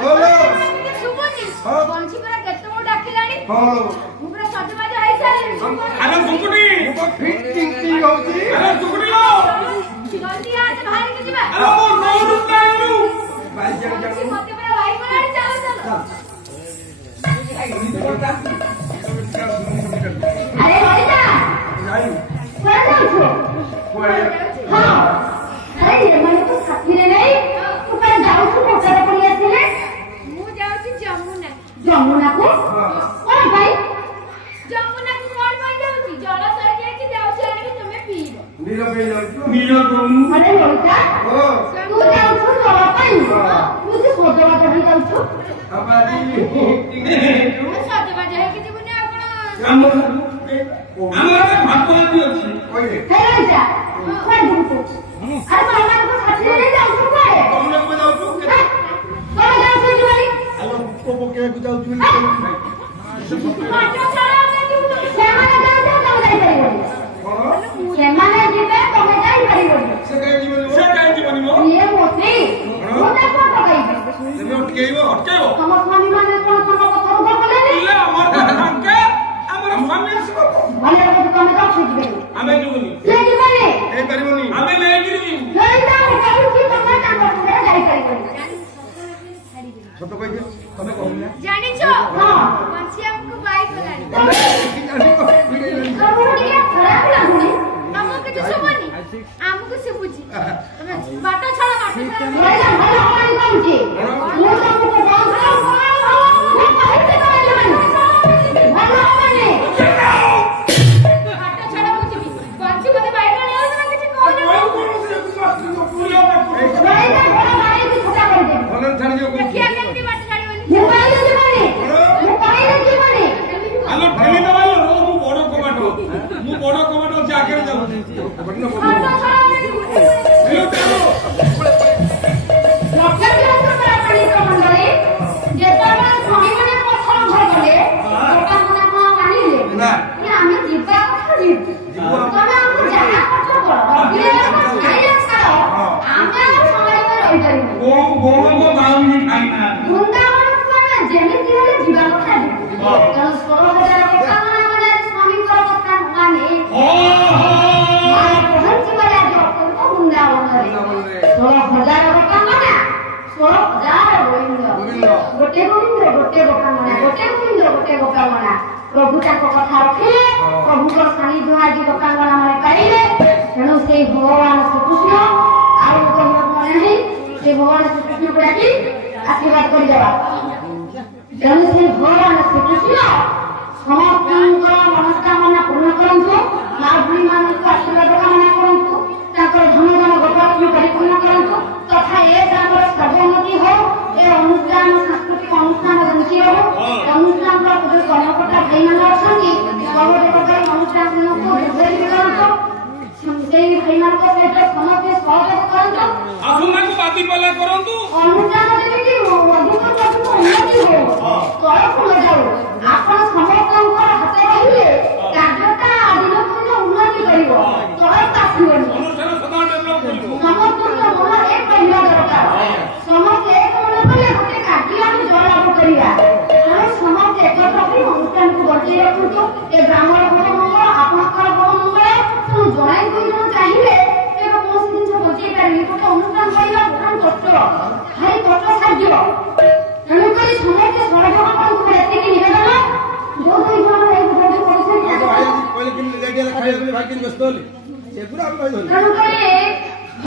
बोलो सुबुनी हां बंसी पर केते को डाकिलानी हां मु पूरा सजबाज होई सारी अरे सुकुटी मु फिटिंग होची अरे सुकुटी लो जल्दी आ बाहर के जीवा अरे मो रोड टाइम भाई जग मते पर भाई बोलाड़ी चलो चलो अरे होइना जाई कोन छो कोई हां अरे ये मन तो साथी रे नहीं तू पर जाऊ छु पोकर पड़ी आथिले मु जाऊ छि जमुना को हां भाई जमुना को कोन भाई जाऊ छि जल सर के कि जाऊ छि आने तुम्हें पीबो नीलो पे जाऊ नीलो तुम अरे होइता ओ तू जाऊ छु जल पाई तू जे सजवा कर जाऊ छु अबादी सजवा जाय कि जीवने आपण ଆମର ଭାତରାତି ଅଛି କହିଲେ ହେଇ ଯା କୋन दुखो अरे मामा को साथी रे जाऊ छु कोए ତମେ को ଯାଉଛୁ कोन जाऊ छु जीवनी ଆଲୋ କୋ के को ଯାଉଛୁ माटा छाड़ा में तू सेमाने जाऊ तम जाई परिबो कोन सेमाने जिबे तमे जाई परिबो से काई जीवनी मो ये मोती मोते को पकाई तमे अटकेइबो हम स्वामी माने कोन कोन कथा उठा बोले इले हमर थाके हमर स्वामी से भले को तमे जाऊ छु जीबे आमे जीवनी ले जीबनी ए परिबोनी आमे ले गिरी नहीं जाऊ जाऊ छि तमे काम करे जाई परिबो सत कहि दे तमे कहू जानि छो हां बंसी हमको बाइक बोलानी हमको ये खराब लागुनी हमको किछ सुबनी हमको सुबुची तमे बाटा छाड़ा बाटा भला भला पानी काउची मु हमको बांध मु कहते कहले भला पानी बाटा छाड़ा मुची बंसी मते बाइक ले आउ ना किछ कहले नहीं ना भला पानी की छोटा कर दे भलन छाड़ दियो देखिए केमती बाटा छाड़ी बोली मु कहले जीवनी आलो ठेली दबालो मु बड़ कमाटो जाके जाऊ बड़नो बाटा छाड़ा हेलो चलो प्रभु कथा रखिले प्रभु सानी दुहाजी दोकानवाला माने पाइले तेणु से भगवान श्रीकृष्ण आउ मन नहीं से भगवान श्रीकृष्ण को डाकी आशीर्वाद कर देवा तेणु से भगवान श्रीकृष्ण समस्त मनोकामना पूर्ण करंतु माधुरी मान आशीर्वाद कामना करंतु ताकर धन धन गोपाल परिपूर्ण करंतु तथा ये ताकर सर्वोन्नति हो ए अनुष्ठान सांस्कृतिक अनुष्ठान बंची हो अनुष्ठान पर जो कर्मकर्ता भाई मान अछंती सर्वदेवता अनुष्ठान को बुझाई करंतु सेई भाई मान को सहित समस्त सहयोग करंतु आसुमान को बाती पला करंतु अनुष्ठान जेमिति अधिक अधिक उन्नति हो तळକୁ जाऊ आपण समस्तଙ୍କର ହାତ ରହିଲେ କାର୍ଯ୍ୟଟା ଦିନକୁ ଦିନ ଉନ୍ନତି କରିବ ତଳକୁ ଆସିବନି ଅନୁଷ୍ଠାନ ସଦା ଡେଭଲପ କରିବ ସମସ୍ତଙ୍କ ମନ ଏକ କରିବା ଦରକାର ସମସ୍ତେ ଏକ ମନ କଲେ ଗୋଟେ କାର୍ଯ୍ୟ ଆମେ ଜଳାପ କରିବା ଆମେ ସମସ୍ତେ ଏକତ୍ର ହୋଇ ଅନୁଷ୍ଠାନକୁ ବଞ୍ଚେଇ ରଖନ୍ତୁ ଏ ଗ୍ରାମର ଭଲ ମଙ୍ଗଳ ଆପଣଙ୍କର ଭଲ ମଙ୍ଗଳ ତେଣୁ ଜଣାଇ କରି ଚାହିଁଲେ ତେବେ କୌଣସି ଜିନିଷ ବଞ୍ଚେଇ ପାରିବେ ଗୋଟେ ଅନୁଷ୍ଠାନ କରିବା ବହୁତ କଷ୍ଟ ଭାରି କଷ୍ଟ ସାଧ୍ୟ ତେଣୁକରି ସମସ୍ତେ ସହଯୋଗ କରନ୍ତୁ ଏତିକି ନିବେଦନ ଯୋଉ ଦୁଇ ଜଣ ଏଇ ବୁଝାବୁଝି କରୁଛନ୍ତି ତେଣୁକରି